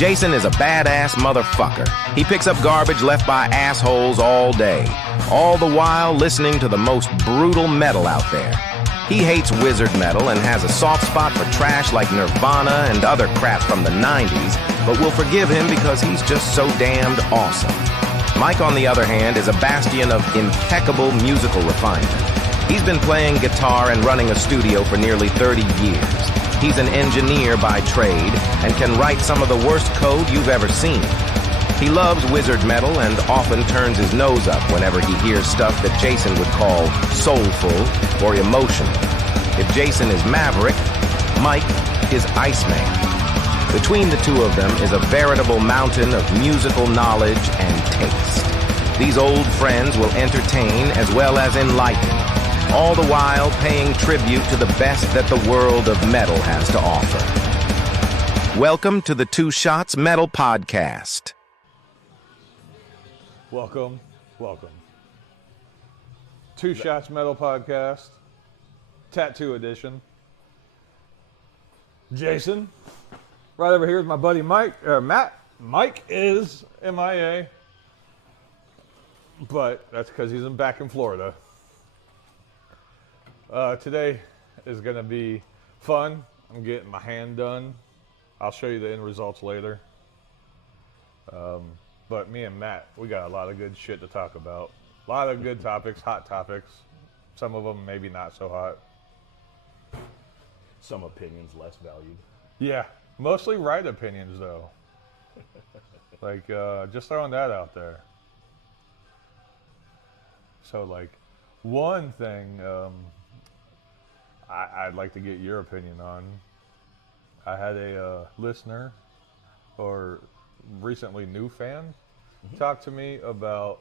Jason is a badass motherfucker. He picks up garbage left by assholes all day, all the while listening to the most brutal metal out there. He hates wizard metal and has a soft spot for trash like Nirvana and other crap from the 90s, but we'll forgive him because he's just so damned awesome. Mike, on the other hand, is a bastion of impeccable musical refinement. He's been playing guitar and running a studio for nearly 30 years. He's an engineer by trade and can write some of the worst code you've ever seen. He loves wizard metal and often turns his nose up whenever he hears stuff that Jason would call soulful or emotional. If Jason is Maverick, Mike is Iceman. Between the two of them is a veritable mountain of musical knowledge and taste. These old friends will entertain as well as enlighten, all the while paying tribute to the best that the world of metal has to offer. Welcome to the Two Shots Metal Podcast. Welcome. Two Shots Metal Podcast, Tattoo Edition. Jason, right over here is my buddy Matt. Mike is MIA, but that's because he's back in Florida. Today is going to be fun. I'm getting my hand done. I'll show you the end results later. But me and Matt, we got a lot of good shit to talk about. A lot of good topics, hot topics. Some of them maybe not so hot. Some opinions less valued. Yeah, mostly right opinions though. Like, just throwing that out there. So like, one thing I'd like to get your opinion on. I had a listener, or recently new fan, talk to me about,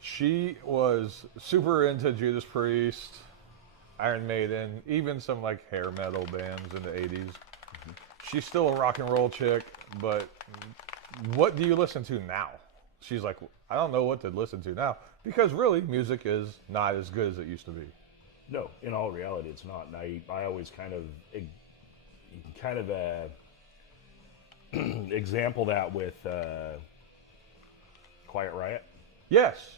she was super into Judas Priest, Iron Maiden, even some like hair metal bands in the 80s. She's still a rock and roll chick, but what do you listen to now? She's like, I don't know what to listen to now, because really music is not as good as it used to be. No, in all reality, it's not. And I always kind of example that with Quiet Riot. Yes.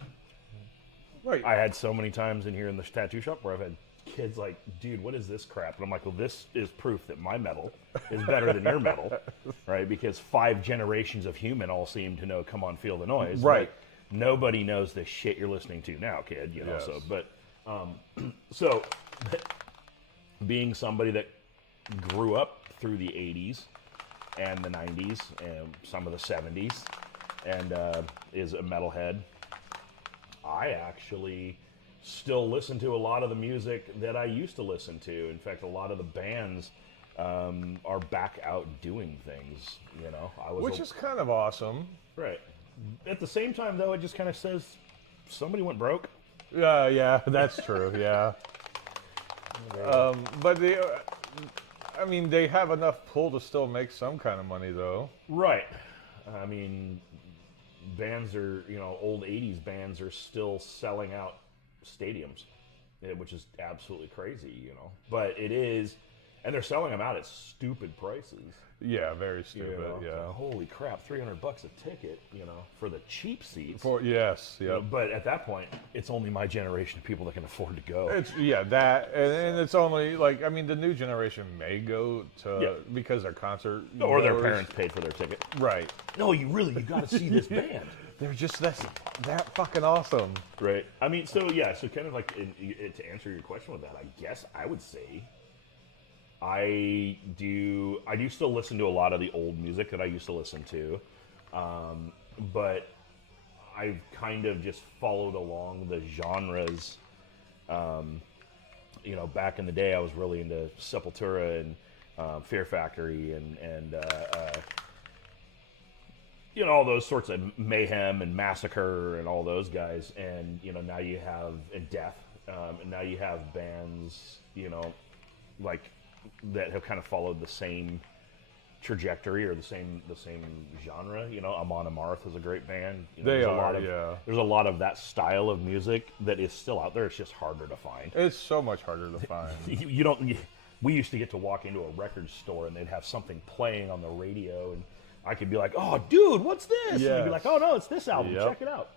Right. I had so many times in here in the tattoo shop where I've had kids like, dude, what is this crap? And I'm like, well, this is proof that my metal is better than your metal, right? Because 5 generations of human all seem to know, come on, feel the noise. Right. Like, nobody knows the shit you're listening to now, kid, you know, Yes. so, being somebody that grew up through the 80s and the 90s and some of the 70s and is a metalhead, I actually still listen to a lot of the music that I used to listen to. In fact, a lot of the bands are back out doing things, you know. Which is kind of awesome. Right. At the same time, though, it just kind of says somebody went broke. Yeah, that's true, yeah. But they have enough pull to still make some kind of money, though. Right. I mean, bands are, old 80s bands are still selling out stadiums, which is absolutely crazy, But it is, and they're selling them out at stupid prices. Yeah, very stupid, yeah. Holy crap, $300 a ticket, for the cheap seats. Yes, yeah. But at that point, it's only my generation of people that can afford to go. And it's only, the new generation may go to, because their concert or their parents paid for their ticket. Right. No, you got to see this band. They're just that fucking awesome. Right. I mean, so kind of like, to answer your question with that, I guess I would say I do still listen to a lot of the old music that I used to listen to, but I've kind of just followed along the genres. Back in the day, I was really into Sepultura and Fear Factory and all those sorts of Mayhem and Massacre and all those guys. And, now you have Death, and now you have bands, like that have kind of followed the same trajectory or the same genre. Amon Amarth is a great band. There's a lot of that style of music that is still out there. It's just harder to find. It's so much harder to find. We used to get to walk into a record store and they'd have something playing on the radio, and I could be like, "Oh, dude, what's this?" And you'd be like, Yes. "Oh no, it's this album. Yep. Check it out."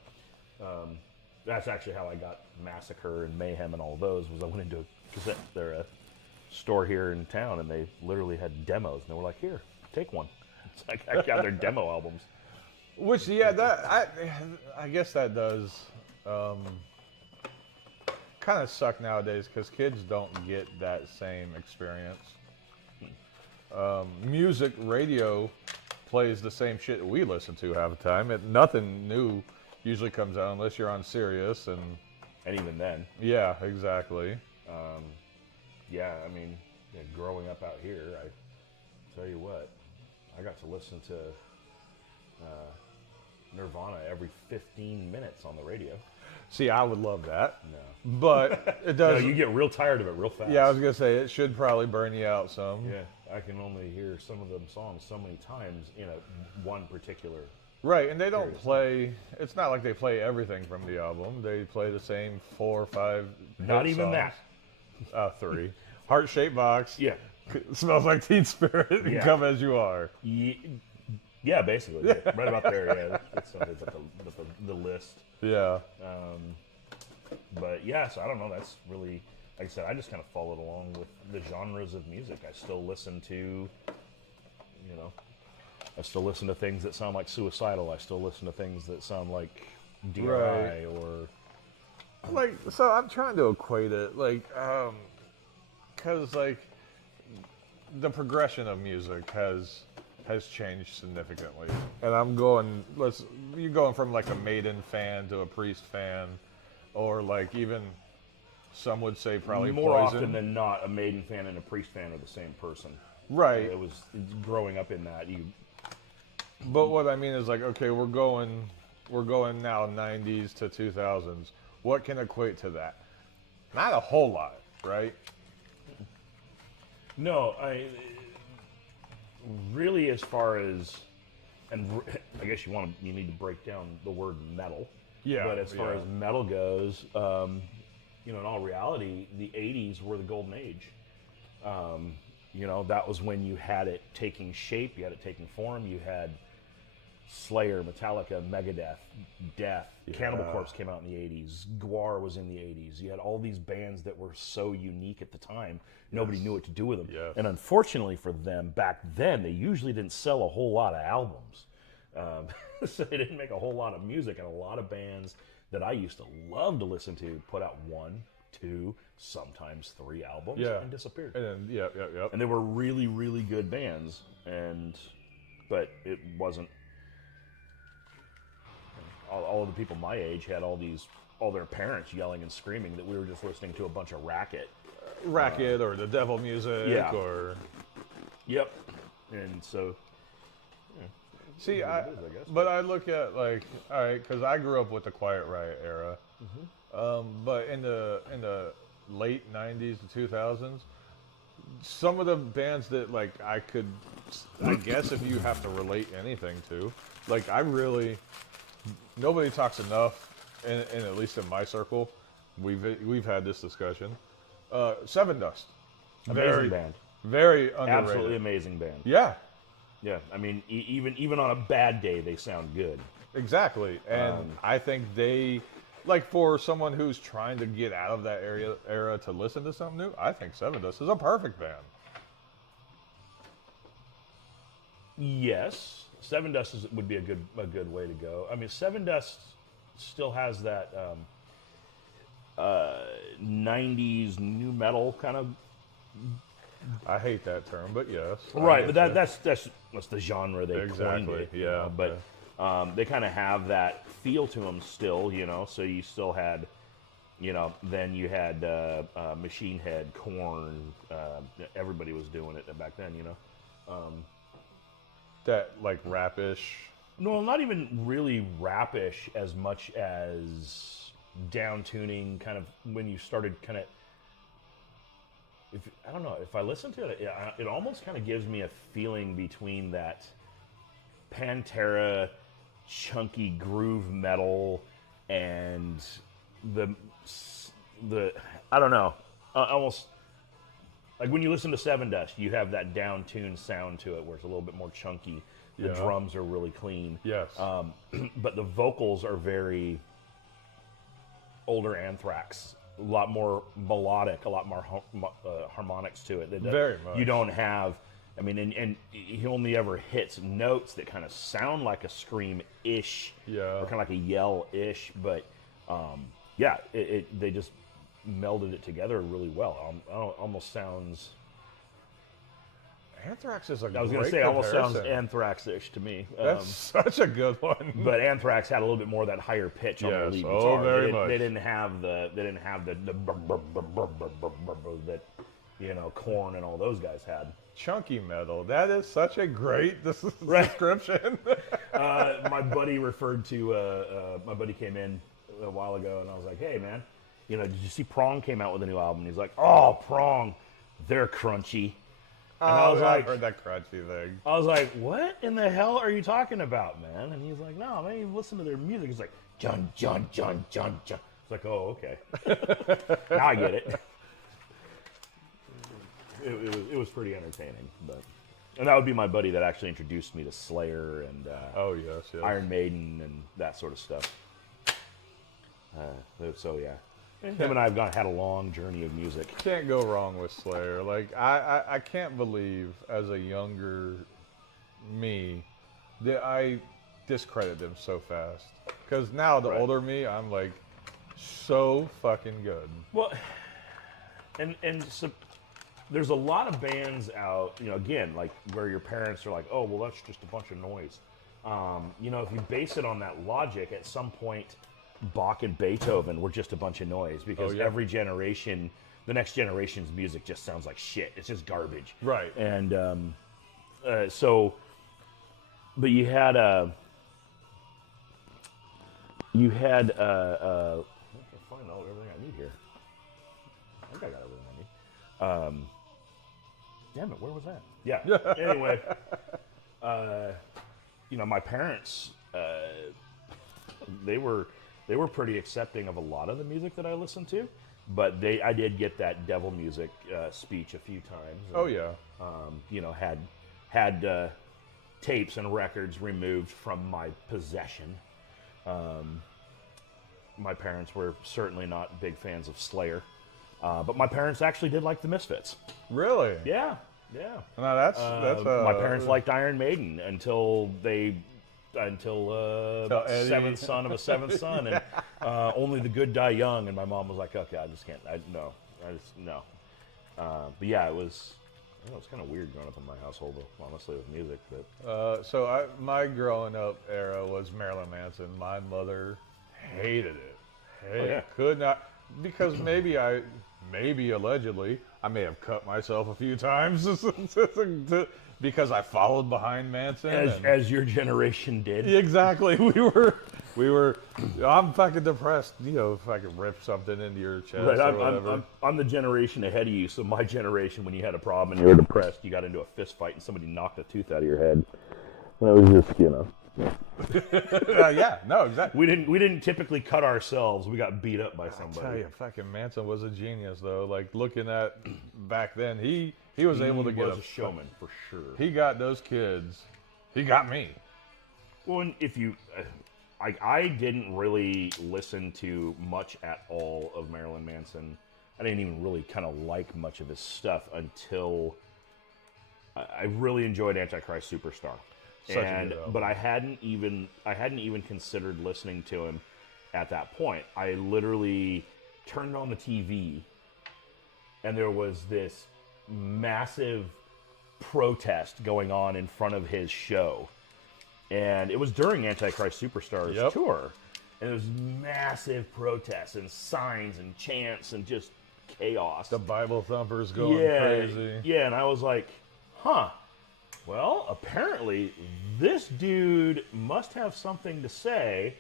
That's actually how I got Massacre and Mayhem and all those. Was I went into a cassette their store here in town, and they literally had demos, and they were like, "Here, take one." It's like I got their demo albums. Which, yeah, that I guess that does kind of suck nowadays because kids don't get that same experience. Music, radio plays the same shit we listen to half the time. Nothing new usually comes out unless you're on Sirius, and And even then, yeah, exactly. yeah, I mean, growing up out here, I tell you what, I got to listen to Nirvana every 15 minutes on the radio. See, I would love that, No. but it No, does. you get real tired of it real fast. Yeah, I was gonna say it should probably burn you out some. Yeah, I can only hear some of them songs so many times in one particular. Right, and they don't play. It's not like they play everything from the album. They play the same 4 or 5. Not hit even songs. that. 3. Heart-shaped box. Yeah. Smells like Teen Spirit. And Yeah. Come as you are. Yeah, basically. Yeah. Right about there, yeah. That's the list. Yeah. But yeah, so I don't know. That's really, like I said, I just kind of followed along with the genres of music. I still listen to, I still listen to things that sound like Suicidal. I still listen to things that sound like DRI Right. or. Like, so I'm trying to equate it, like, because like the progression of music has changed significantly, and I'm going. You're going from like a Maiden fan to a Priest fan, or like even some would say probably More Poison. often than not, a Maiden fan and a Priest fan are the same person. Right. It was growing up in that. But what I mean is like, okay, we're going now 90s to 2000s. What can equate to that? Not a whole lot, right? No, I really, as far as, I guess you need to break down the word metal. Yeah, But as far yeah. as metal goes, in all reality, the '80s were the golden age. That was when you had it taking shape, you had it taking form, you had Slayer, Metallica, Megadeth, Death, Cannibal Corpse came out in the 80s, Gwar was in the 80s. You had all these bands that were so unique at the time, nobody knew what to do with them. Yes. And unfortunately for them, back then, they usually didn't sell a whole lot of albums. So they didn't make a whole lot of music, and a lot of bands that I used to love to listen to put out 1, 2, sometimes 3 albums and disappeared. And then, yep. And they were really, really good bands, but it wasn't. All of the people my age had all their parents yelling and screaming that we were just listening to a bunch of racket. Racket or the devil music yeah. or. Yep. And so. See, what it is, I guess. but I look at like, all right, because I grew up with the Quiet Riot era, but in the late '90s to 2000s, some of the bands that like I guess if you have to relate anything to, like nobody talks enough, and at least in my circle, we've had this discussion. Seven Dust, Amazing band. very underrated. Absolutely amazing band. Yeah. Yeah. I mean, even on a bad day, they sound good. Exactly, and I think they, like, for someone who's trying to get out of that era to listen to something new, I think Seven Dust is a perfect band. Yes, Seven Dust would be a good way to go. I mean, Seven Dust still has that 90s new metal kind of. I hate that term, but yes. Right, I but get that's the genre they coined Exactly, it. yeah, But they kind of have that feel to them still, So you still had, then you had Machine Head, Korn. Everybody was doing it back then, that, like, rap-ish. No, not even really rap-ish as much as down-tuning, kind of when you started kind of. I don't know, if I listen to it, it almost kind of gives me a feeling between that Pantera chunky groove metal and the I don't know, almost like when you listen to Seven Dust, you have that down-tuned sound to it where it's a little bit more chunky. The Yeah. drums are really clean. Yes. But the vocals are very older Anthrax. A lot more melodic, a lot more harmonics to it. Very much. You don't have, I mean, and he only ever hits notes that kind of sound like a scream-ish, Yeah. or kind of like a yell-ish, but yeah, they just melded it together really well. Almost sounds, Anthrax is a I was going to great say, almost sounds comparison. Anthrax-ish to me. That's such a good one. But Anthrax had a little bit more of that higher pitch on the Yes. lead Oh, guitar. very much. They didn't have the that Korn and all those guys had. Chunky metal. That is such a great Right. description. My buddy referred to my buddy came in a while ago, and I was like, "Hey, man, did you see Prong came out with a new album?" And he's like, "Oh, Prong, they're crunchy." And I was I like, heard that crunchy thing. I was like, "What in the hell are you talking about, man?" And he's like, "No, man, you listen to their music." He's like, John. It's like, "Oh, okay." Now I get it. It was pretty entertaining, and that would be my buddy that actually introduced me to Slayer and Oh yes, yes. Iron Maiden and that sort of stuff. So yeah, him and I have had a long journey of music. Can't go wrong with Slayer. Like I can't believe as a younger me that I discredit them so fast. Because now the Right. older me, I'm like so fucking good. Well, and so there's a lot of bands out, again, like where your parents are like, "Oh, well, that's just a bunch of noise." If you base it on that logic, at some point, Bach and Beethoven were just a bunch of noise because Oh, yeah. every generation, the next generation's music just sounds like shit. It's just garbage. Right. And but you had I can find out everything I need here. I think I got everything I need. Damn it, where was that? Yeah. Anyway, my parents, they were pretty accepting of a lot of the music that I listened to, but I did get that devil music speech a few times. Oh yeah. Had tapes and records removed from my possession. My parents were certainly not big fans of Slayer, but my parents actually did like the Misfits. Really? Yeah. No, that's My parents liked Iron Maiden until Eddie. seventh son of a seventh son, and only the good die young. And my mom was like, "Okay, I just can't. No." But yeah, it was kind of weird growing up in my household, honestly, with music. But So my growing up era was Marilyn Manson. My mother hated it. yeah. Could not, because maybe allegedly I may have cut myself a few times because I followed behind Manson. as your generation did. Exactly, we were. I'm fucking depressed. If I could rip something into your chest Right, or whatever. I'm the generation ahead of you. So my generation, when you had a problem and you were depressed, you got into a fist fight and somebody knocked a tooth out of your head. That was just, Yeah, no, exactly. We didn't typically cut ourselves. We got beat up by I tell somebody. you, fucking Manson was a genius, though. Like looking at back then, he was able to He get was a showman for sure. He got those kids. He got me. Well, and if you, I didn't really listen to much at all of Marilyn Manson. I didn't even really kind of like much of his stuff until I really enjoyed Antichrist Superstar. Such a good album. But I hadn't even considered listening to him at that point. I literally turned on the TV, and there was this massive protest going on in front of his show. And it was during Antichrist Superstar's Yep. tour. And there was massive protests and signs and chants and just chaos. The Bible thumpers going crazy. Yeah, and I was like, huh. Well, apparently this dude must have something to say.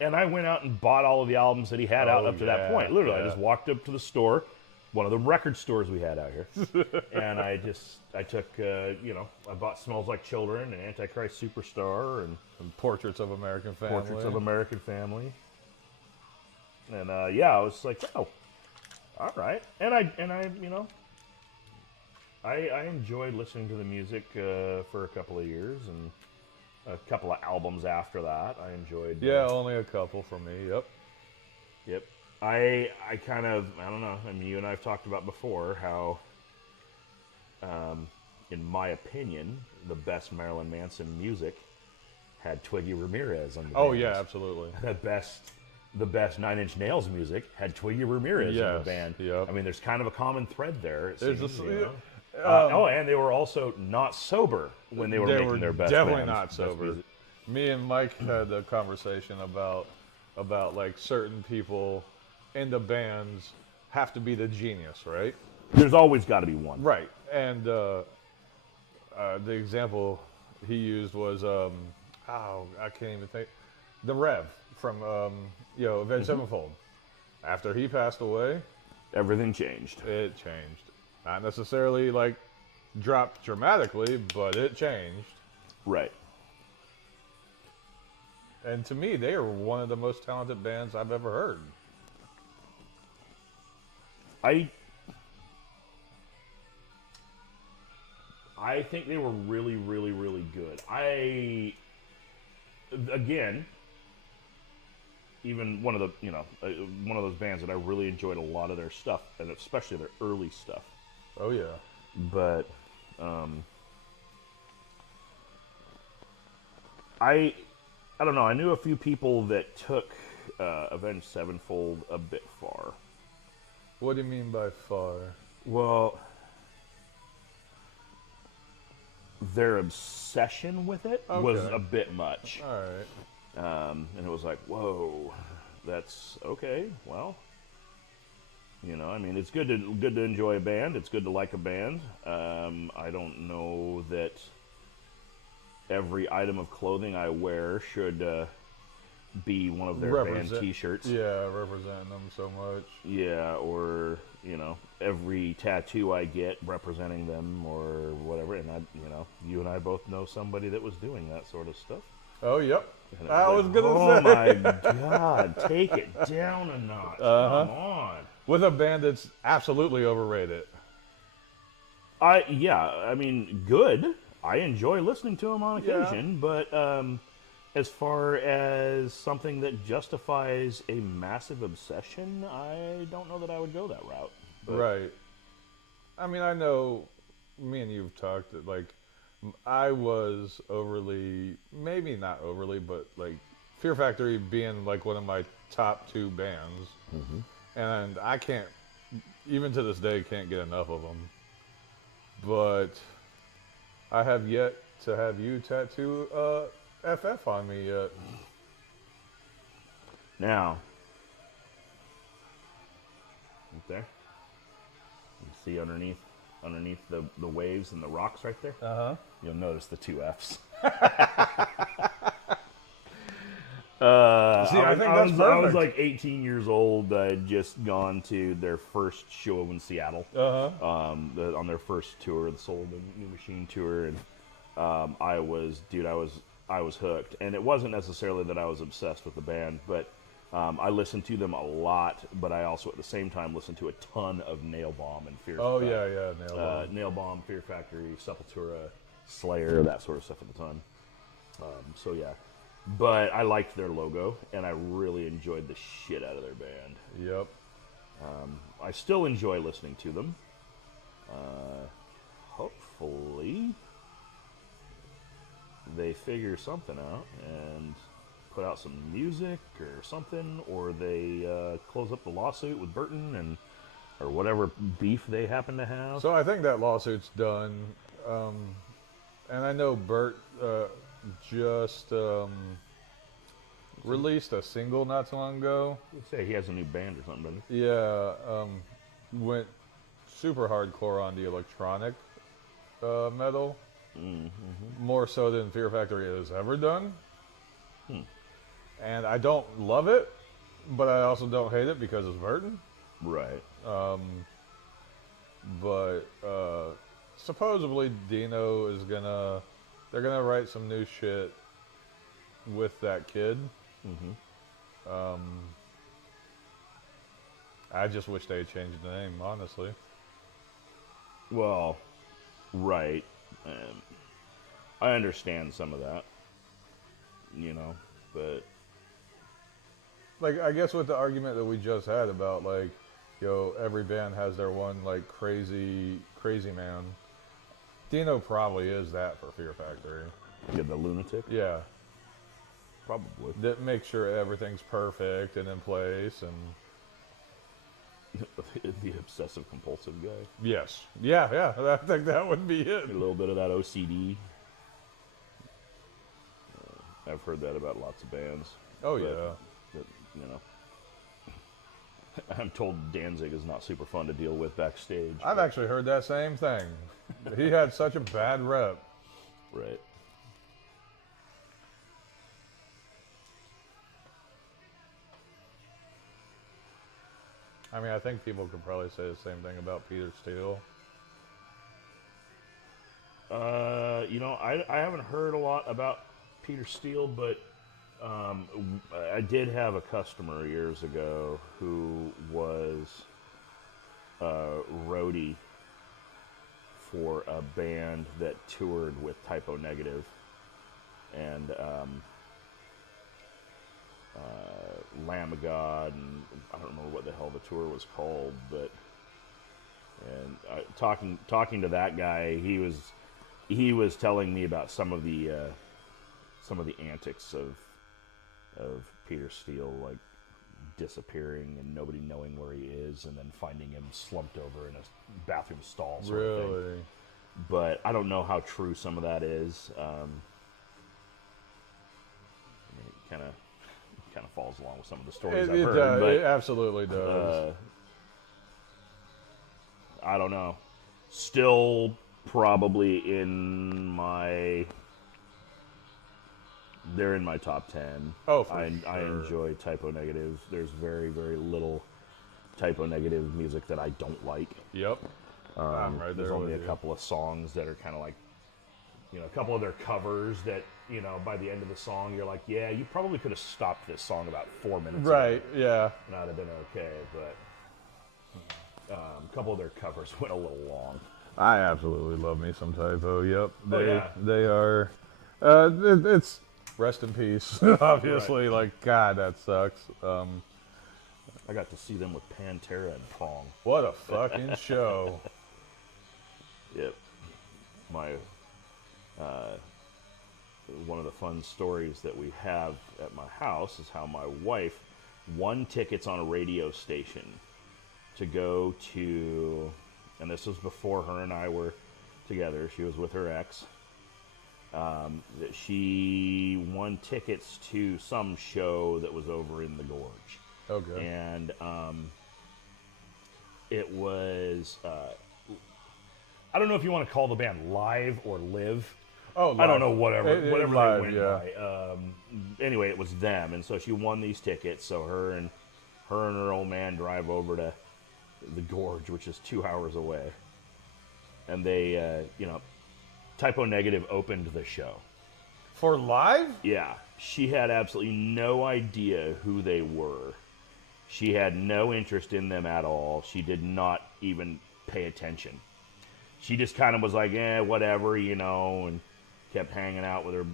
And I went out and bought all of the albums that he had out Oh, up to that yeah, point. Literally, I yeah. just walked up to the store, one of the record stores we had out here, and I took, I bought Smells Like Children and Antichrist Superstar and And Portraits of American Family. Portraits of American Family. And I was like, oh, all right. And I I enjoyed listening to the music for a couple of years, and a couple of albums after that. I enjoyed. Yeah, only a couple for me. Yep. Yep. I kind of, I don't know. I mean, you and I have talked about before how, in my opinion, the best Marilyn Manson music had Twiggy Ramirez on the Oh band. yeah, absolutely. The best Nine Inch Nails music had Twiggy Ramirez in the Yes, band. yep. I mean, there's kind of a common thread there. It There's seems, a- you know? And they were also not sober when they were making their best. definitely bands, not best sober. music. Me and Mike had a conversation about like certain people in the bands have to be the genius, right? There's always got to be one. Right. And the example he used was I can't even think, the Rev from Avenged Sevenfold. After he passed away, Everything changed. it changed. Not necessarily like dropped dramatically, but it changed. Right. And to me, they are one of the most talented bands I've ever heard. I think they were really, really, really good. Again, even one of those bands that I really enjoyed a lot of their stuff, and especially their early stuff. Oh yeah. But I don't know. I knew a few people that took Avenged Sevenfold a bit far. What do you mean by far? Well, their obsession with it was Okay. a bit much. All right. And it was like, whoa, that's okay. Well, I mean, it's good to enjoy a band. It's good to like a band. I don't know that every item of clothing I wear should be one of their band T-shirts. Yeah, representing them so much. Yeah, or every tattoo I get representing them or whatever. And you and I both know somebody that was doing that sort of stuff. Oh, yep. And I was like, gonna oh say. my god, take it down a notch. Come on. With a band that's absolutely overrated. I mean, good. I enjoy listening to them on Yeah. occasion, but as far as something that justifies a massive obsession, I don't know that I would go that route. But Right. I mean, I know me and you've talked that, like, I was overly, maybe not overly, but like Fear Factory being like one of my top two bands. And I can't, even to this day, can't get enough of them. But I have yet to have you tattoo FF on me yet. Now, right there, you see underneath the waves and the rocks right there, you'll notice the two Fs. I think that's I was perfect. like 18 years old. I'd just gone to their first show in Seattle. On their first tour, the Soul of the New Machine tour, and I was hooked. And it wasn't necessarily that I was obsessed with the band, but I listened to them a lot. But I also, at the same time, listened to a ton of Nail Bomb and Fear. Oh, yeah, Nail Bomb. Nail Bomb, Fear Factory, Sepultura, Slayer, that sort of stuff at the time. So yeah, but I liked their logo, and I really enjoyed the shit out of their band. Yep. I still enjoy listening to them. Hopefully, they figure something out and put out some music or something, or they close up the lawsuit with Burton or whatever beef they happen to have. So I think that lawsuit's done. And I know Bert just released a single not too long ago. Let's say he has a new band or something, doesn't he? Yeah, went super hardcore on the electronic metal. More so than Fear Factory has ever done. And I don't love it, but I also don't hate it because it's Burton. Right. But supposedly Dino is they're gonna write some new shit with that kid. I just wish they had changed the name, honestly. Well, Right. I understand some of that, but Like, I guess with the argument that we just had about, like, every band has their one, like, crazy man. Dino probably is that for Fear Factory. yeah, the lunatic, Yeah. probably. That makes sure everything's perfect and in place, and The obsessive compulsive guy. yes. Yeah, I think that would be it. A little bit of that OCD. I've heard that about lots of bands. Oh, But, yeah. I'm told Danzig is not super fun to deal with backstage. I've actually heard that same thing. He had such a bad rep. Right. I mean, I think people could probably say the same thing about Peter Steele. I haven't heard a lot about Peter Steele, but I did have a customer years ago who was a roadie for a band that toured with Typo Negative, and Lamb of God, and I don't remember what the hell the tour was called, but talking to that guy, he was telling me about some of the antics of Peter Steele, like disappearing and nobody knowing where he is, and then finding him slumped over in a bathroom stall sort of thing. Really? But I don't know how true some of that is. It kind of falls along with some of the stories I've heard. Does. But It absolutely does. I don't know. Still probably they're in my top 10. Oh, for I sure. enjoy Typo Negative. There's very, very little Typo Negative music that I don't like. Yep. I'm right There's there only with a you. couple of songs that are kind of like, a couple of their covers that, by the end of the song, you're like, yeah, you probably could have stopped this song about 4 minutes Right, ago. yeah. And I'd have been okay, but a couple of their covers went a little long. I absolutely love me some Typo. Yep. Yeah. They are. It's rest in peace. Obviously, like, God, that sucks. I got to see them with Pantera and Prong. What a fucking show. Yep. My one of the fun stories that we have at my house is how my wife won tickets on a radio station to go to, and this was before her and I were together. She was with her ex. That she won tickets to some show that was over in the Gorge. Okay. And it was, I don't know if you want to call the band Live or Live. Oh, I don't live. know, whatever Live, they went yeah. by. Anyway, it was them, and so she won these tickets. So her and her old man drive over to the Gorge, which is 2 hours away, and they, Typo Negative opened the show. For live? Yeah, she had absolutely no idea who they were. She had no interest in them at all. She did not even pay attention. She just kind of was like, whatever, and kept hanging out with her,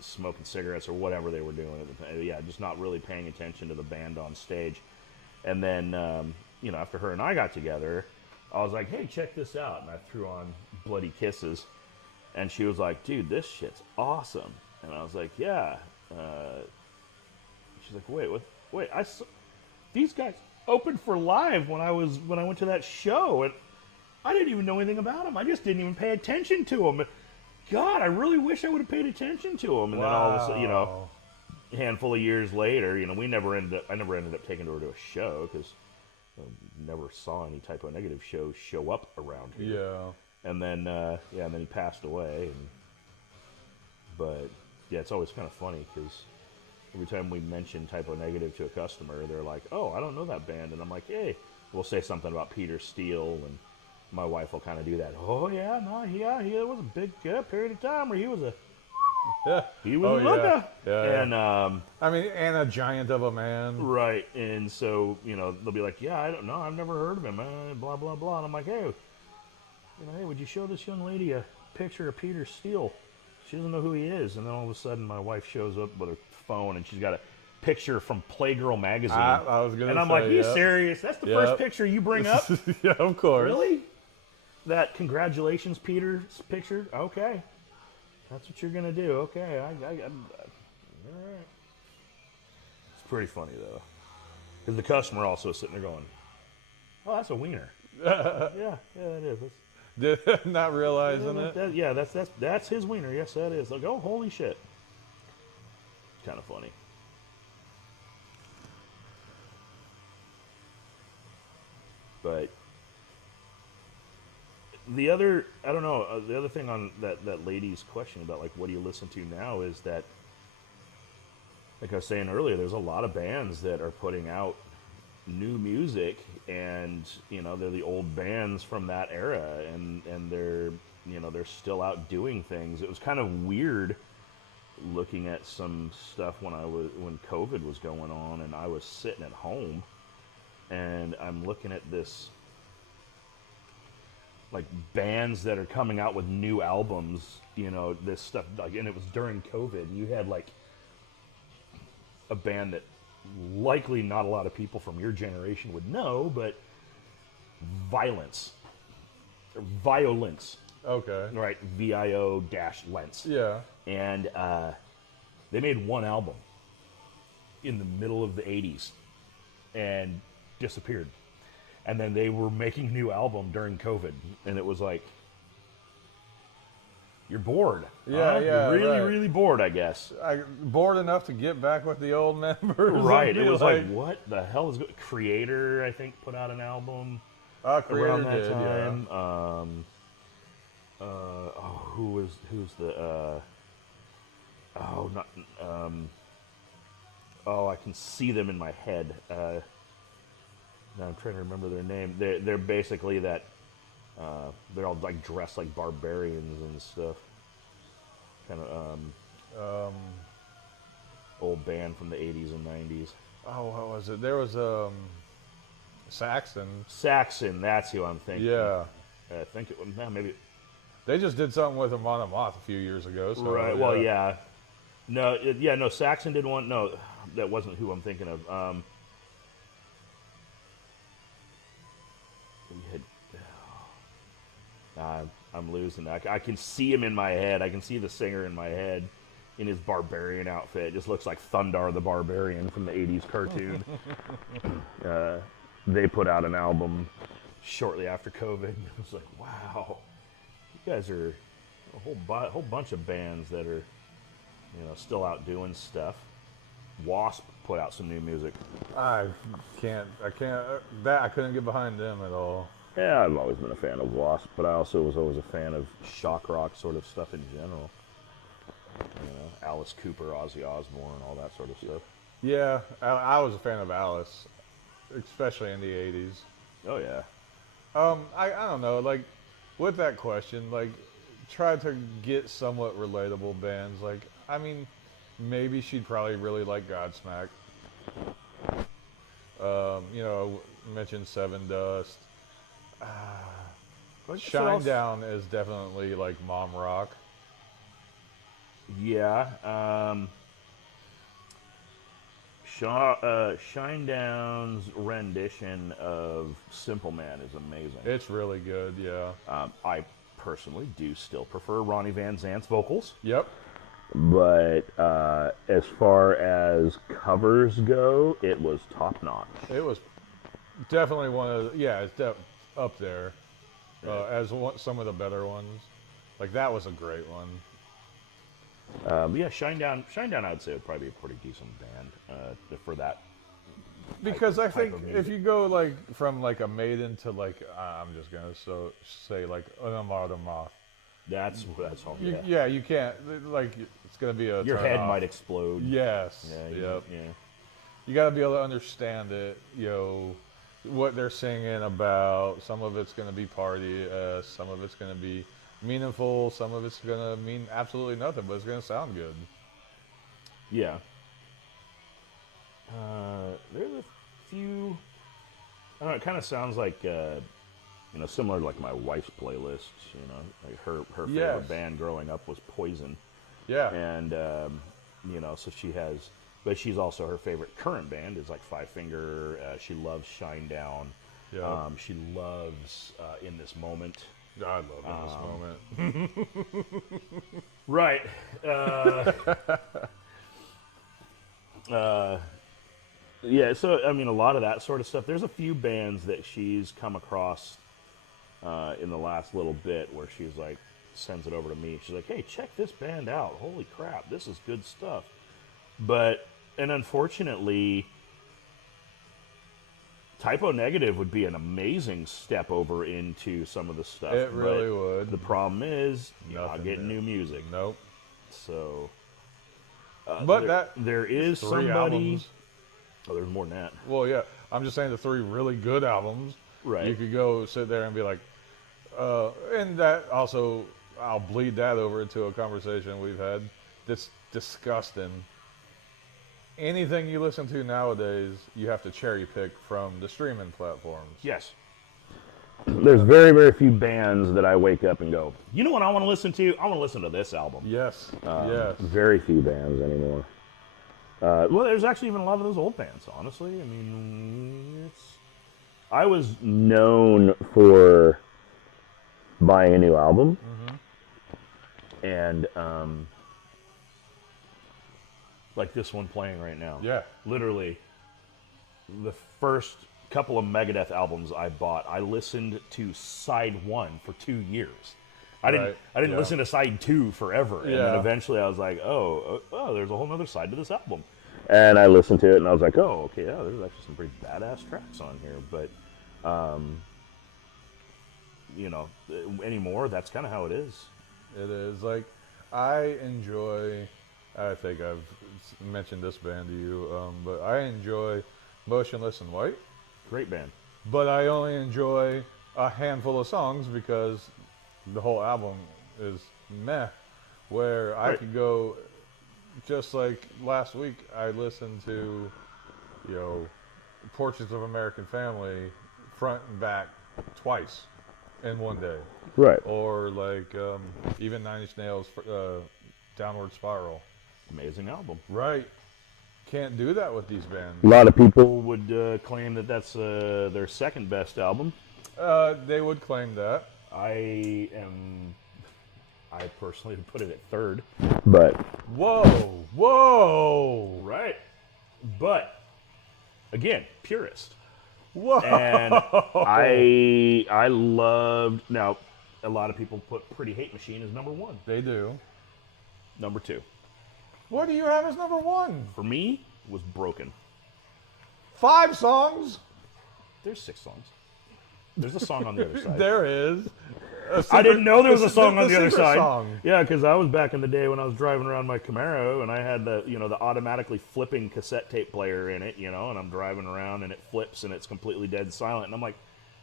smoking cigarettes or whatever they were doing at the time. Yeah, just not really paying attention to the band on stage. And then, after her and I got together, I was like, hey, check this out. And I threw on Bloody Kisses. And she was like, dude, this shit's awesome. And I was like, yeah. She's like, wait, these guys opened for Live when I went to that show, and I didn't even know anything about them. I just didn't even pay attention to them. But God, I really wish I would have paid attention to them. And then all of a sudden, a handful of years later, I never ended up taking her to a show because I never saw any Typo Negative shows show up around here. Yeah. And then, and then he passed away. But yeah, it's always kind of funny because every time we mention Typo Negative to a customer, they're like, "Oh, I don't know that band," and I'm like, "Hey," we'll say something about Peter Steele, and my wife will kind of do that. Oh yeah, no, yeah, there was a big period of time where he was a looker, and I mean, and a giant of a man. right, and so they'll be like, "Yeah, I don't know, I've never heard of him," blah blah blah, and I'm like, "Hey, hey, would you show this young lady a picture of Peter Steele? She doesn't know who he is. And then all of a sudden, my wife shows up with her phone, and she's got a picture from Playgirl magazine. I was gonna and I'm say, like, you yep. serious? That's the first picture you bring up? Yeah, of course. Really? That congratulations, Peter picture? Okay. That's what you're going to do. Okay. All right. It's pretty funny, though. Because the customer also is sitting there going, oh, that's a wiener. yeah, it is. Not realizing it. Yeah, that's his wiener. Yes, that is. Like, oh, holy shit. It's kind of funny. But the other, I don't know, the other thing on that lady's question about, like, what do you listen to now is that, like I was saying earlier, there's a lot of bands that are putting out new music, and, you know, they're the old bands from that era, and they're, you know, they're still out doing things. It was kind of weird looking at some stuff when COVID was going on, and I was sitting at home, and I'm looking at this, like, bands that are coming out with new albums, you know, this stuff, like, and it was during COVID, and you had, like, a band that likely not a lot of people from your generation would know, but Violence. Okay. Right, VIO-Lens. Yeah. And they made one album in the middle of the 80s and disappeared. And then they were making a new album during COVID, and it was like, you're bored. Yeah, huh? yeah, You're really, right. really bored, I guess. Bored enough to get back with the old members. Right. It was like, what the hell is Creator, I think, put out an album Creator around that did, time. Yeah. Who's the I can see them in my head. Now I'm trying to remember their name. They're basically that. They're all like dressed like barbarians and stuff. Kind of old band from the 80s and 90s. Oh, what was it? There was Saxon. Saxon, that's who I'm thinking. Yeah. I think it was maybe. They just did something with Amon Amarth a few years ago. So, Right. Well, yeah. No, Saxon did one. No, that wasn't who I'm thinking of. I'm losing. I can see him in my head. I can see the singer in my head in his barbarian outfit. It just looks like Thundar the Barbarian from the 80s cartoon. They put out an album shortly after COVID. I was like, wow, you guys are a whole bunch of bands that are, you know, still out doing stuff. Wasp put out some new music. I couldn't get behind them at all. Yeah, I've always been a fan of Wasp, but I also was always a fan of shock rock sort of stuff in general. You know, Alice Cooper, Ozzy Osbourne, all that sort of stuff. Yeah, I was a fan of Alice, especially in the 80s. Oh, yeah. I don't know, like, with that question, like, try to get somewhat relatable bands. Like, I mean, maybe she'd probably really like Godsmack. You know, mentioned Seven Dust. Shinedown is definitely like mom rock. Yeah. Shinedown's rendition of Simple Man is amazing. It's really good, yeah. I personally do still prefer Ronnie Van Zant's vocals. Yep. But as far as covers go, it was top notch. It was definitely one of the, it's up there as some of the better ones. Like, that was a great one. Yeah, Shinedown, I'd say would probably be a pretty decent band for that. Because I think if you go like from like a Maiden to like I'm just gonna say like an Amon Amarth. That's all. Yeah, you can't like it's gonna be a your turn head off. might explode. Yes. Yeah. Yep. Yeah. You got to be able to understand it. You know what they're singing about. Some of it's gonna be party. Some of it's gonna be meaningful. Some of it's gonna mean absolutely nothing, but it's gonna sound good. Yeah. There's a few. I don't know. It kind of sounds like You know, similar to like my wife's playlist. You know, like her favorite Yes. band growing up was Poison, Yeah. and you know, so she has. But she's also her favorite current band is like Five Finger. She loves Shinedown. Yeah. She loves In This Moment. I love in this moment. Right. Yeah, so, I mean, a lot of that sort of stuff. There's a few bands that she's come across in the last little bit where she's like, sends it over to me. She's like, hey, check this band out. Holy crap, this is good stuff. And unfortunately, Typo Negative would be an amazing step over into some of the stuff. It really but would. The problem is, you're not Nothing getting new. new music. Nope. So, But there is 3 somebody. albums. Oh, there's more than that. Well, yeah. I'm just saying the 3 really good albums. Right. You could go sit there and be like, and that also, I'll bleed that over into a conversation we've had. That's disgusting. Anything you listen to nowadays, you have to cherry pick from the streaming platforms. Yes. There's very, very few bands that I wake up and go, you know what I want to listen to? I want to listen to this album. Yes. Yes. Very few bands anymore. Well, there's actually even a lot of those old bands, honestly. I mean, I was known for buying a new album. And, like this one playing right now. Yeah. Literally, the first couple of Megadeth albums I bought, I listened to side 1 for 2 years. I didn't Yeah. listen to side 2 forever. And then Yeah. eventually I was like, oh, there's a whole other side to this album. And I listened to it and I was like, oh, okay, yeah, there's actually some pretty badass tracks on here. But, you know, anymore, that's kind of how it is. It is. Like, I think I've mentioned this band to you, but I enjoy Motionless in White. Great band. But I only enjoy a handful of songs because the whole album is meh. Where I Right. could go, just like last week, I listened to, Portraits of American Family front and back twice in one day. Right. Or like even Nine Inch Nails, Downward Spiral. Amazing album. Right. Can't do that with these bands. A lot of people would claim that that's their second best album. They would claim that. I personally would put it at third. But Whoa! right. But again, purist. Whoa! And I loved. Now, a lot of people put Pretty Hate Machine as number 1. They do. Number 2 What do you have as number 1? for me was Broken. 5 songs? There's 6 songs. There's a song on the other side. There is. I didn't know there was a song on the other secret side. song. Yeah, because I was back in the day when I was driving around my Camaro and I had the automatically flipping cassette tape player in it, and I'm driving around and it flips and it's completely dead silent. And I'm like,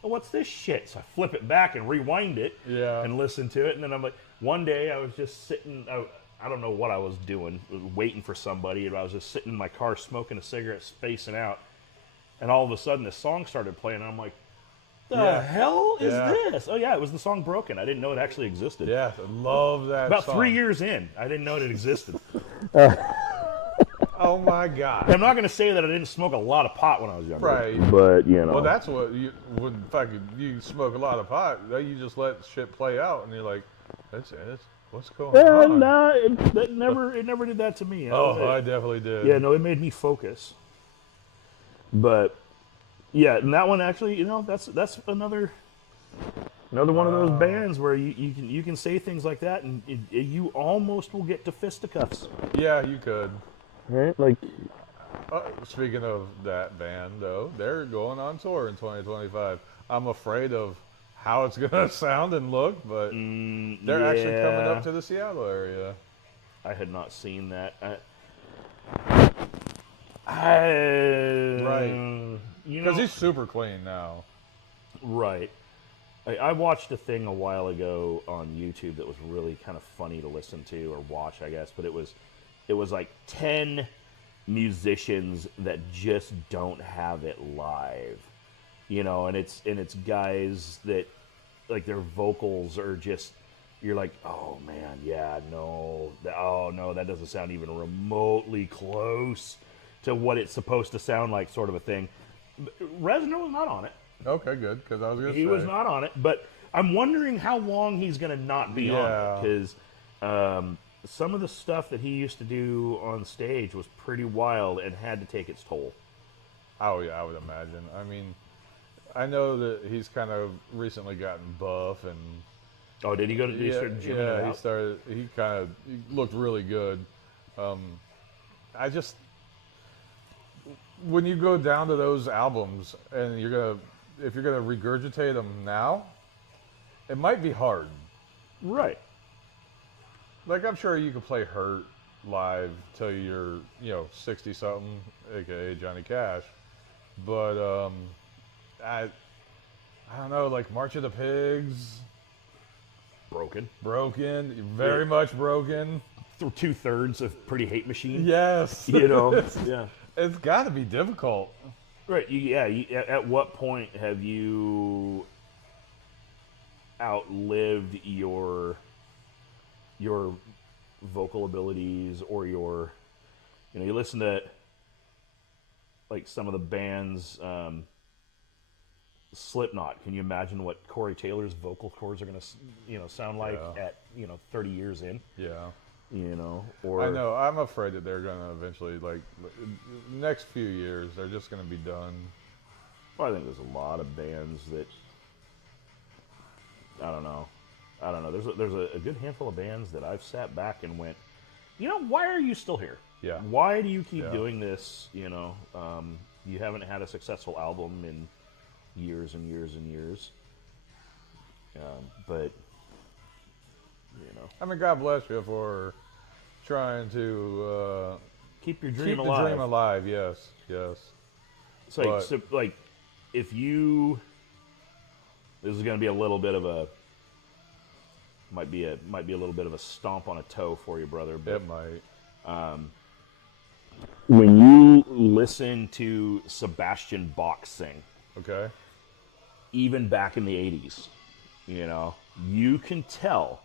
oh, what's this shit? So I flip it back and rewind it and listen to it. And then I'm like, one day I was just sitting, I don't know what I was doing, waiting for somebody. And I was just sitting in my car smoking a cigarette, spacing out. And all of a sudden this song started playing and I'm like, the hell is this? Oh, yeah, it was the song Broken. I didn't know it actually existed. Yeah, I love that About song. 3 years in, I didn't know it existed. Oh, my God. I'm not going to say that I didn't smoke a lot of pot when I was younger. Right. But, Well, that's what when you smoke a lot of pot, you just let shit play out, and you're like, that's it. What's going on? It never did that to me. I definitely did. Yeah, no, it made me focus. But yeah, and that one actually, that's another one of those bands where you can say things like that, and you almost will get to fisticuffs. Yeah, you could. Right? Like, Speaking of that band, though, they're going on tour in 2025. I'm afraid of how it's gonna sound and look, but they're actually coming up to the Seattle area. I had not seen that. Right. Because he's super clean now. Right. I watched a thing a while ago on YouTube that was really kind of funny to listen to or watch, I guess, but it was like 10 musicians that just don't have it live. And it's guys that like their vocals are just, you're like, oh man, yeah, no, oh no, that doesn't sound even remotely close to what it's supposed to sound like, sort of a thing. Reznor was not on it. Okay, good, because I was going to say. He was not on it, but I'm wondering how long he's going to not be on it, because some of the stuff that he used to do on stage was pretty wild and had to take its toll. Oh, yeah, I would imagine. I mean, I know that he's kind of recently gotten buff and... Oh, did he go to do certain gym? Yeah, he looked really good. When you go down to those albums and if you're gonna regurgitate them now, it might be hard. Right. Like, I'm sure you could play Hurt live till you're 60 something, aka Johnny Cash, but I don't know, like March of the Pigs. Broken. Very much broken. 2/3 of Pretty Hate Machine. Yes. Yeah. It's got to be difficult. Right. At what point have you outlived your vocal abilities, or you listen to like some of the bands, Slipknot. Can you imagine what Corey Taylor's vocal cords are going to sound like at 30 years in? Yeah. Or I know. I'm afraid that they're going to eventually, like, next few years, they're just going to be done. Well, I think there's a lot of bands that I don't know. There's a good handful of bands that I've sat back and went, why are you still here? Yeah. Why do you keep doing this? You haven't had a successful album in years and years and years. But I mean, God bless you for trying to keep your dream keep alive. the dream alive. Yes. So if you, this is going to be a little bit of a, might be a little bit of a stomp on a toe for you, brother. But it might. When you listen to Sebastian Bach sing, Okay. even back in the 80s, you can tell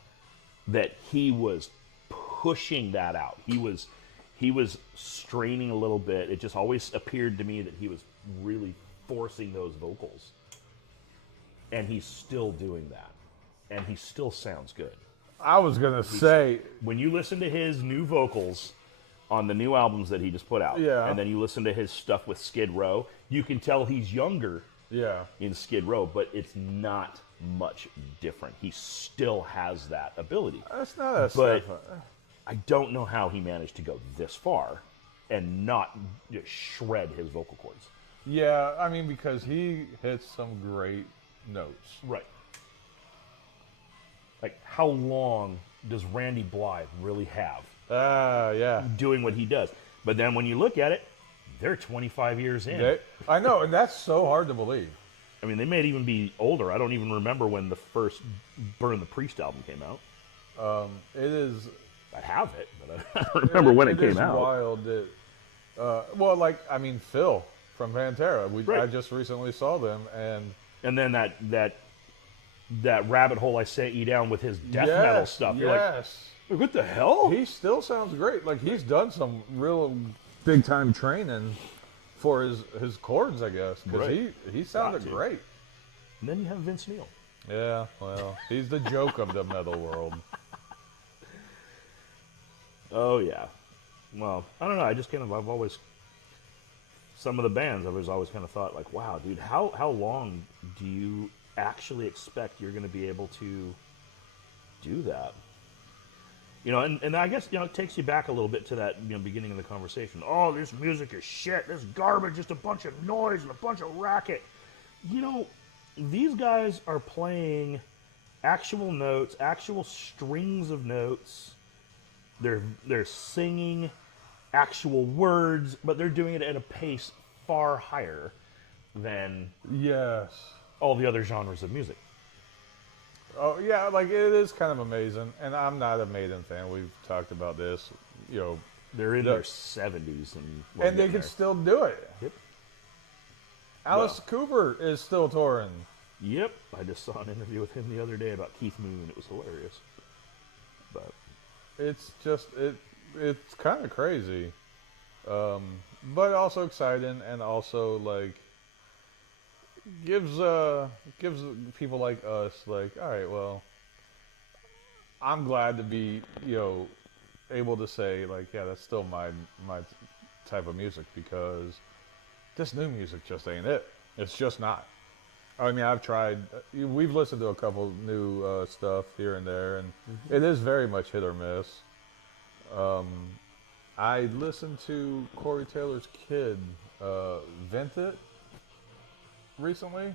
that he was pushing that out. He was straining a little bit. It just always appeared to me that he was really forcing those vocals. And he's still doing that. And he still sounds good. I was going to say... When you listen to his new vocals on the new albums that he just put out, and then you listen to his stuff with Skid Row, you can tell he's younger in Skid Row, but it's not much different. He still has that ability. That's not a... But I don't know how he managed to go this far and not just shred his vocal cords. Yeah, I mean, because he hits some great notes. Right. Like, how long does Randy Blythe really have doing what he does? But then when you look at it, they're 25 years in. I know, and that's so hard to believe. I mean, they may even be older. I don't even remember when the first Burn the Priest album came out. It is... I have it, but I don't remember when it came out. It is wild that... Phil from Pantera. I just recently saw them, and then that rabbit hole I sent you down with his death metal stuff. You're like, what the hell? He still sounds great. Like, he's done some real big time training for his chords, I guess, because he sounded great. And then you have Vince Neil. Yeah, well, he's the joke of the metal world. Oh yeah. Well, I don't know. I've always, some of the bands I've always kind of thought like, wow, dude, how long do you actually expect you're going to be able to do that? And I guess, it takes you back a little bit to that, beginning of the conversation. Oh, this music is shit. This garbage, just a bunch of noise and a bunch of racket. These guys are playing actual notes, actual strings of notes. They're singing actual words, but they're doing it at a pace far higher than all the other genres of music. Oh, yeah, like, it is kind of amazing. And I'm not a Maiden fan. We've talked about this. They're in their 70s. And they can still do it. Yep. Alice Cooper is still touring. Yep, I just saw an interview with him the other day about Keith Moon. It was hilarious. But It's just it's kind of crazy, but also exciting, and also like gives people like us like, all right, well, I'm glad to be able to say like, yeah, that's still my type of music, because this new music just ain't it. It's just not. I mean, I've tried. We've listened to a couple new stuff here and there, and it is very much hit or miss. I listened to Corey Taylor's Kid, Vent It, recently,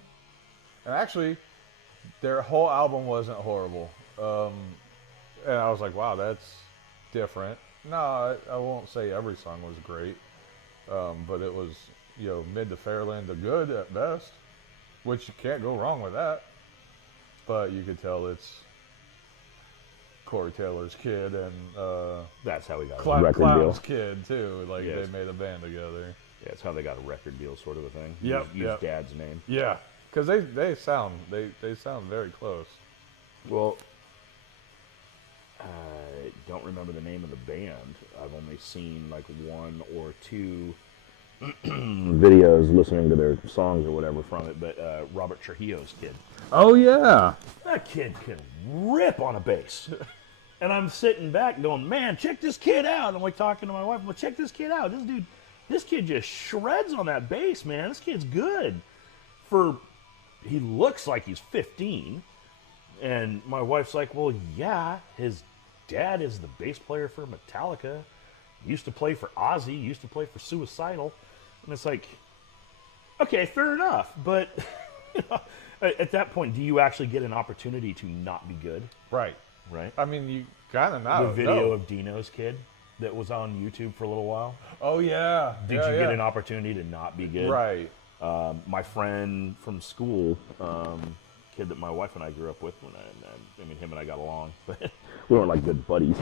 and actually, their whole album wasn't horrible. And I was like, wow, that's different. No, I won't say every song was great, but it was mid to fairland to good at best, which you can't go wrong with that. But you could tell it's Corey Taylor's Kid and that's how we got a record Clown's deal. Kid too. Like Yes. they made a band together. Yeah, it's how they got a record deal, sort of a thing. Yep, Use yep. Dad's name. Yeah, because they sound very close. Well, I don't remember the name of the band. I've only seen like one or two videos listening to their songs or whatever from it, but Robert Trujillo's Kid. Oh yeah. That kid can rip on a bass. And I'm sitting back going, man, check this kid out. I'm like talking to my wife, well, check this kid out. This kid just shreds on that bass, man. This kid's good. He looks like he's 15. And my wife's like, well, yeah, his dad is the bass player for Metallica. Used to play for Ozzy, used to play for Suicidal. And it's like, okay, fair enough. But at that point, do you actually get an opportunity to not be good? Right. Right? I mean, you kind of know. The video of Dino's Kid that was on YouTube for a little while. Oh yeah. Did you get an opportunity to not be good? Right. My friend from school, kid that my wife and I grew up with, I mean, him and I got along, but we weren't like good buddies.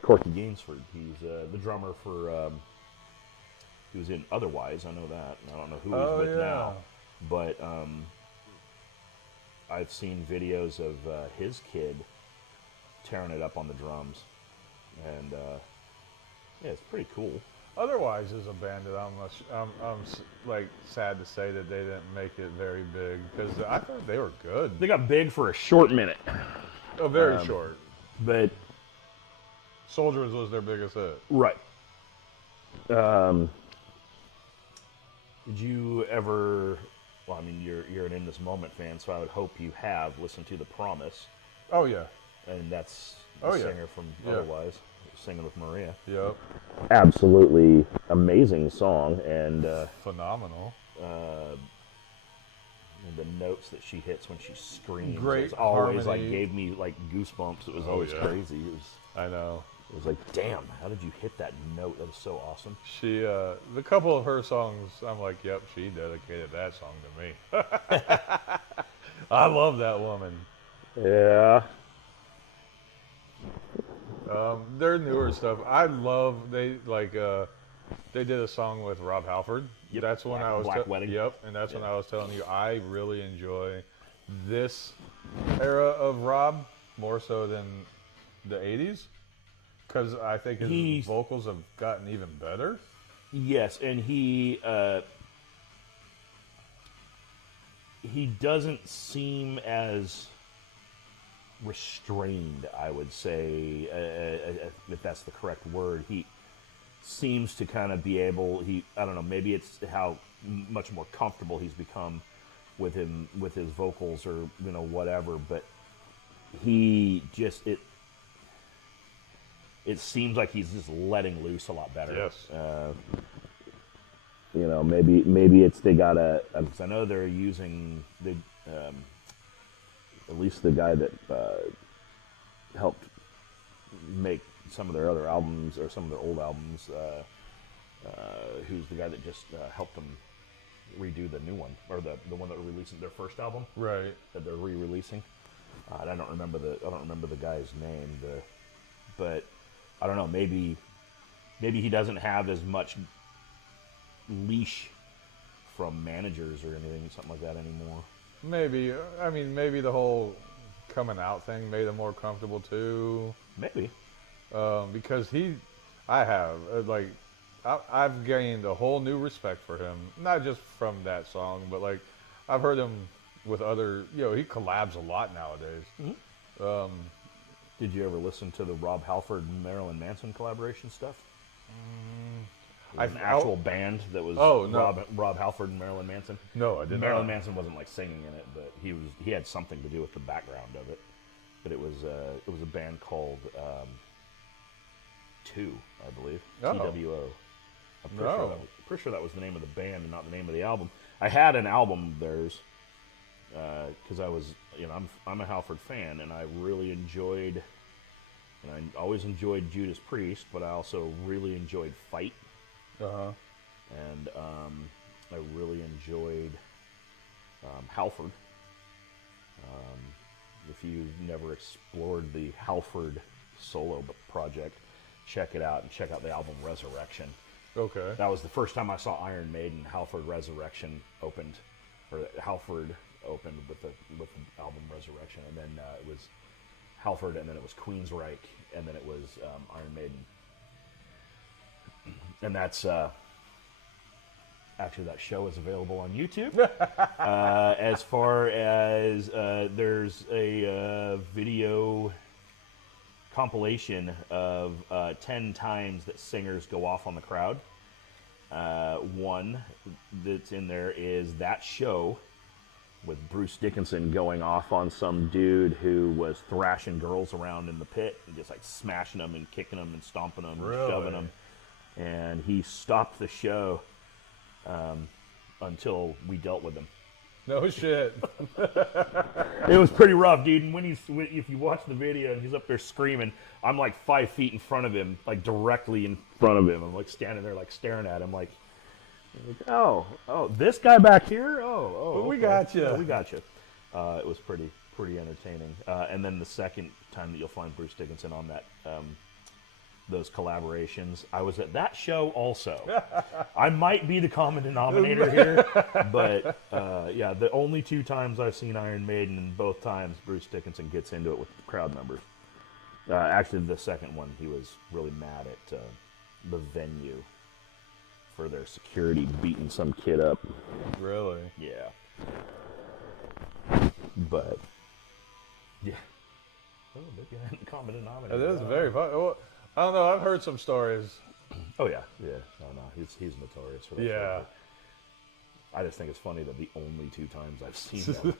Corky Gainsford, he's the drummer for, he was in Otherwise, I know that, and I don't know who he's with now, but I've seen videos of his kid tearing it up on the drums, and yeah, it's pretty cool. Otherwise, is a band that I'm like sad to say that they didn't make it very big, because I thought they were good. They got big for a short minute. Oh, very short. But Soldiers was their biggest hit. right. Did you ever? Well, I mean, you're an In This Moment fan, so I would hope you have listened to The Promise, Oh yeah. and that's the singer from Yeah. Otherwise, singing with Maria. Yep. Absolutely amazing song, and Phenomenal. the notes that she hits when she screams, Great it's always harmony. like gave me like goosebumps. It was Oh, always yeah. crazy. It was. I know. It was like, damn, how did you hit that note? That was so awesome. She, the couple of her songs, I'm like, yep, she dedicated that song to me. I love that woman. Yeah. Their newer stuff, I love. They did a song with Rob Halford. Yep. That's when I was Black Wedding. Yep, and that's when I was telling you I really enjoy this era of Rob more so than the '80s, because I think his vocals have gotten even better. Yes, and he doesn't seem as restrained, I would say, if that's the correct word. He seems to kind of be able. I don't know. Maybe it's how much more comfortable he's become with his vocals, or whatever. But he just it seems like he's just letting loose a lot better. Yes. Maybe it's they got because I know they're using at least the guy that helped make some of their other albums, or some of their old albums, who's the guy that just helped them redo the new one, or the one that released their first album, Right. that they're re-releasing. I don't remember the guy's name, but I don't know. Maybe he doesn't have as much leash from managers or anything, something like that anymore. Maybe. I mean, maybe the whole coming out thing made him more comfortable too. Maybe. Because I've gained a whole new respect for him. Not just from that song, but like, I've heard him with other. He collabs a lot nowadays. Mm-hmm. Did you ever listen to the Rob Halford and Marilyn Manson collaboration stuff? An actual band that was Rob Halford and Marilyn Manson. No, I didn't. Marilyn Manson wasn't like singing in it, but he had something to do with the background of it. But it was a band called Two, I believe. TWO. I'm pretty sure that was the name of the band and not the name of the album. I had an album of theirs because I was, I'm a Halford fan, and I really enjoyed, and I always enjoyed Judas Priest, but I also really enjoyed Fight. And I really enjoyed Halford. If you've never explored the Halford solo project, check it out and check out the album Resurrection. Okay. That was the first time I saw Iron Maiden. Halford Resurrection opened, or Halford opened with the album Resurrection, and then it was Halford, and then it was Queensryche, and then it was Iron Maiden. And that's actually, that show is available on YouTube. As far as there's a video compilation of 10 times that singers go off on the crowd. One that's in there is that show with Bruce Dickinson going off on some dude who was thrashing girls around in the pit and just like smashing them and kicking them and stomping them and shoving them. And he stopped the show until we dealt with him. No shit. It was pretty rough, dude. And if you watch the video and he's up there screaming, I'm like 5 feet in front of him, like directly in front of him. I'm like standing there, like staring at him, like oh, this guy back here. Oh, we okay. got you. Yeah, we got you. It was pretty entertaining. And then the second time that you'll find Bruce Dickinson on that. Those collaborations. I was at that show also. I might be the common denominator here, but yeah, the only 2 times I've seen Iron Maiden, and both times Bruce Dickinson gets into it with the crowd members. Actually, the second one, he was really mad at the venue for their security beating some kid up. Really? Yeah. But, yeah. Oh, maybe I had a common denominator. It is very fun. Well, I don't know. I've heard some stories. Oh yeah. No, he's notorious for that. Yeah. I just think it's funny that the only 2 times I've seen them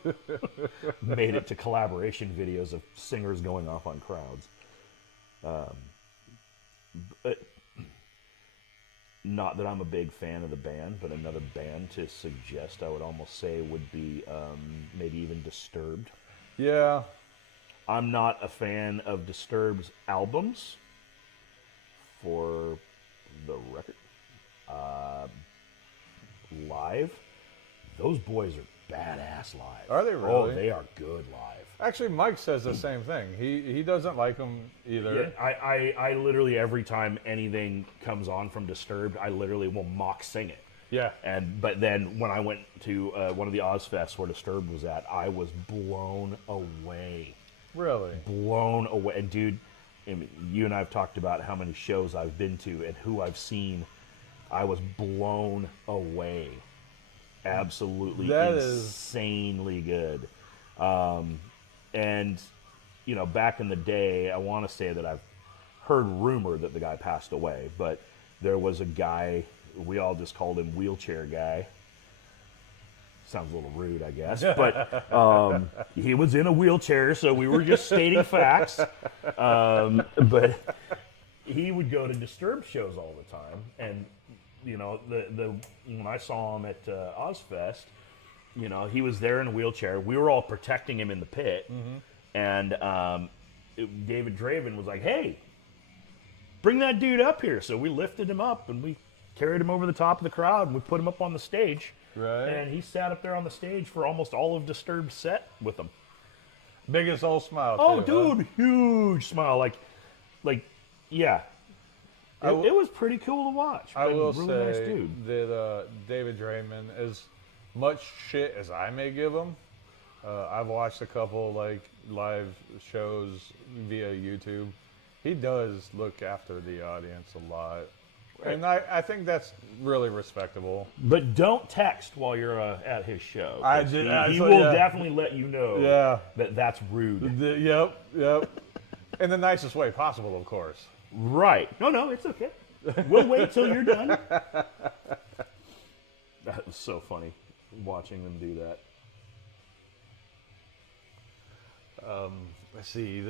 made it to collaboration videos of singers going off on crowds. But not that I'm a big fan of the band, but another band to suggest I would almost say would be maybe even Disturbed. Yeah. I'm not a fan of Disturbed's albums. For the record, live, those boys are badass live. Are they really? Oh, they are good live. Actually, Mike says the same thing. He doesn't like them either. Yeah, I literally, every time anything comes on from Disturbed, I literally will mock sing it. Yeah. But then when I went to one of the Ozfests where Disturbed was at, I was blown away. Really? Blown away. And dude, you and I have talked about how many shows I've been to and who I've seen. I was blown away. Absolutely insanely good. And, back in the day, I want to say that I've heard rumor that the guy passed away, but there was a guy, we all just called him Wheelchair Guy. Sounds a little rude, I guess, but he was in a wheelchair, so we were just stating facts. But he would go to Disturbed shows all the time, and when I saw him at Ozfest, he was there in a wheelchair. We were all protecting him in the pit, and David Draven was like, "Hey, bring that dude up here." So we lifted him up and we carried him over the top of the crowd and we put him up on the stage. Right. And he sat up there on the stage for almost all of Disturbed set with them. Biggest old smile. Oh, too, dude, huge smile. Like, yeah. It was pretty cool to watch. I will really say nice dude. that David Draymond, as much shit as I may give him, I've watched a couple like live shows via YouTube. He does look after the audience a lot, and I think that's really respectable. But don't text while you're at his show. I 'cause did- He, I he saw- will yeah. definitely let you know Yeah. that that's rude. Yep. In the nicest way possible, of course. Right. No, it's okay. We'll wait till you're done. That was so funny watching them do that. Let's see.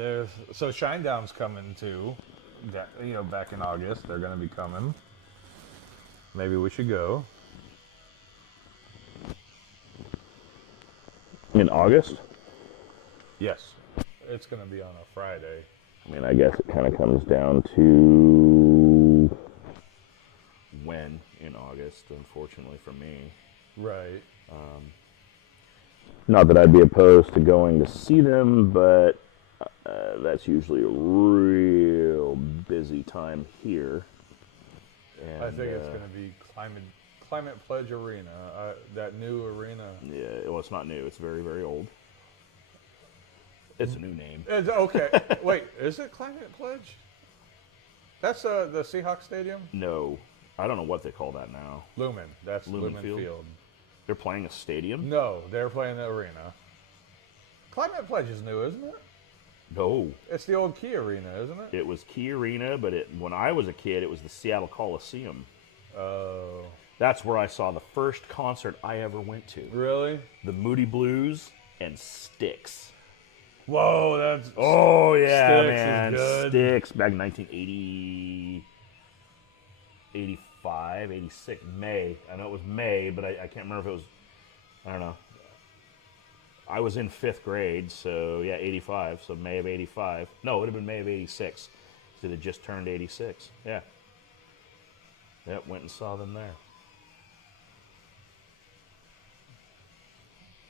So Shinedown's coming too. Back in August, they're going to be coming. Maybe we should go. In August? Yes. It's going to be on a Friday. I mean, I guess it kind of comes down to when in August, unfortunately for me. Right. Not that I'd be opposed to going to see them, but that's usually a real busy time here. And, I think it's going to be Climate Pledge Arena. That new arena. Yeah, well, it's not new. It's very, very old. It's a new name. Okay. Wait, is it Climate Pledge? That's the Seahawks Stadium? No, I don't know what they call that now. Lumen. That's Lumen Lumen Field? Field. They're playing a stadium? No, they're playing the arena. Climate Pledge is new, isn't it? No. It's the old Key Arena, isn't it? It was Key Arena, but when I was a kid, it was the Seattle Coliseum. Oh. That's where I saw the first concert I ever went to. Really? The Moody Blues and Styx. Whoa, that's... Oh, yeah, Styx is man. good. Styx, back in 1980, 85, 86, May. I know it was May, but I can't remember if it was, I don't know. I was in 5th grade, so yeah, 85, so May of 85. No, it would have been May of 86. It had just turned 86. Yeah. Yep, went and saw them there.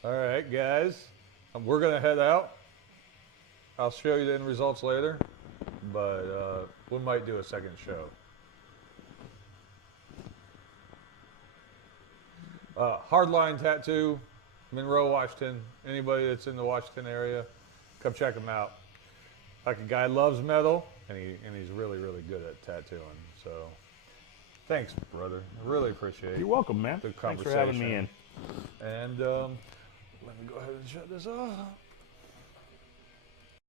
All right, guys. We're going to head out. I'll show you the end results later, but we might do a second show. Hardline Tattoo, Monroe, Washington. Anybody that's in the Washington area, come check them out. Like a guy loves metal, and he's really, really good at tattooing. So, thanks, brother. I really appreciate it. You're welcome, man. Good Thanks for having me conversation. in. And let me go ahead and shut this off.